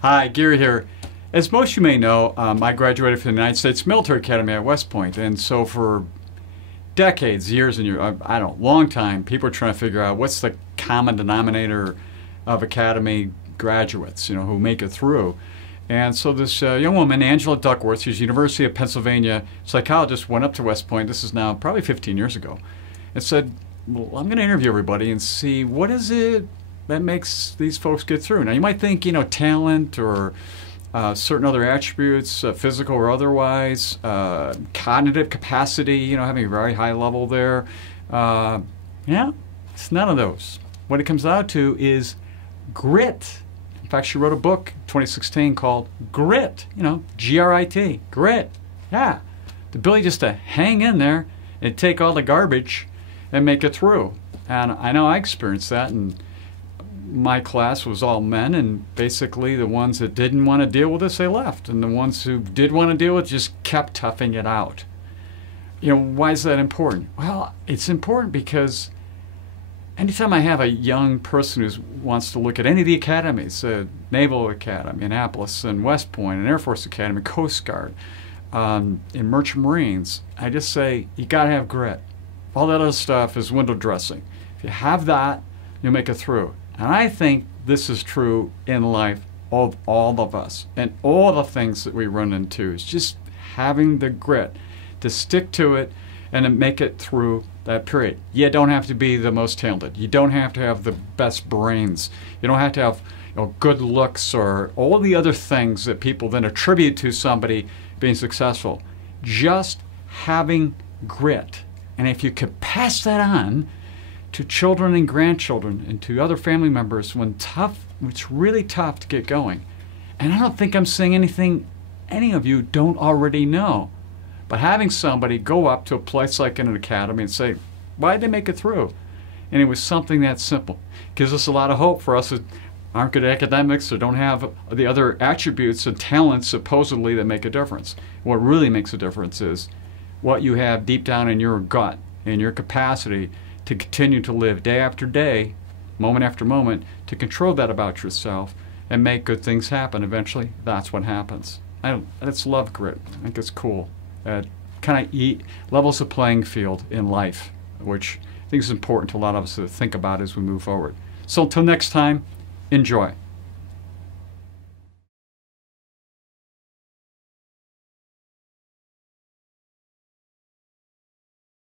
Hi, Gary here. As most of you may know, I graduated from the United States Military Academy at West Point, and so for decades, years and years, I don't know, long time, people are trying to figure out what's the common denominator of Academy graduates, who make it through. And so this young woman, Angela Duckworth, she's University of Pennsylvania psychologist, went up to West Point. This is now probably 15 years ago, and said, "Well, I'm going to interview everybody and see what is it that makes these folks get through." Now, you might think, talent or certain other attributes, physical or otherwise, cognitive capacity, having a very high level there. Yeah, it's none of those. What it comes out to is grit. In fact, she wrote a book in 2016 called Grit, G-R-I-T, grit. Yeah, the ability just to hang in there and take all the garbage and make it through. And I know I experienced that, and my class was all men, and basically the ones that didn't want to deal with this, they left, and the ones who did want to deal with it just kept toughing it out. Why is that important? Well, it's important because anytime I have a young person who wants to look at any of the academies, Naval Academy, Annapolis, and West Point, and Air Force Academy, Coast Guard, and Merchant Marines, I just say, you got to have grit. All that other stuff is window dressing. If you have that, you'll make it through. And I think this is true in life of all of us. And all the things that we run into is just having the grit to stick to it and to make it through that period. You don't have to be the most talented. You don't have to have the best brains. You don't have to have good looks or all the other things that people then attribute to somebody being successful. Just having grit. And if you could pass that on to children and grandchildren and to other family members when it's really tough to get going. And I don't think I'm saying anything any of you don't already know. But having somebody go up to a place like in an academy and say, why'd they make it through? And it was something that simple. Gives us a lot of hope for us that aren't good at academics or don't have the other attributes and talents supposedly that make a difference. What really makes a difference is what you have deep down in your gut, in your capacity to continue to live day after day, moment after moment, to control that about yourself and make good things happen. Eventually, that's what happens. I just love grit. I think it's cool. Kind of levels the playing field in life, which I think is important to a lot of us to think about as we move forward. So until next time, enjoy.